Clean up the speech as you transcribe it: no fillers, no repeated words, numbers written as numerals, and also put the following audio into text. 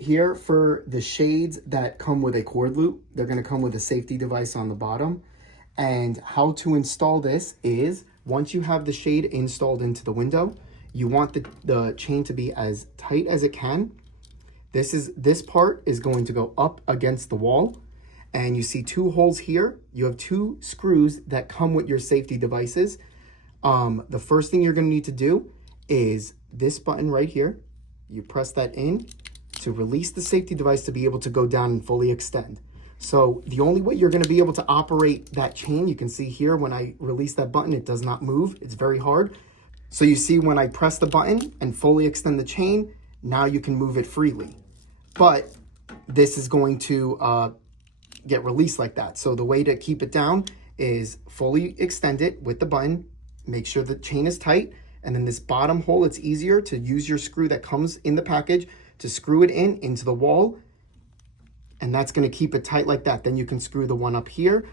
here for the shades that come with a cord loop, they're going to come with a safety device on the bottom. And how to install this is, once you have the shade installed into the window, you want the chain to be as tight as it can. This part is going to go up against the wall, and you see 2 holes here. You have 2 screws that come with your safety devices. The first thing you're going to need to do is this button right here. You press that in to release the safety device to be able to go down and fully extend. So the only way you're going to be able to operate that chain, you can see here when I release that button, it does not move. It's very hard. So you see when I press the button and fully extend the chain, now you can move it freely. But this is going to get released like that. So the way to keep it down is fully extend it with the button, make sure the chain is tight, and then this bottom hole, it's easier to use your screw that comes in the package to screw it into the wall, and that's going to keep it tight like that. Then you can screw the one up here.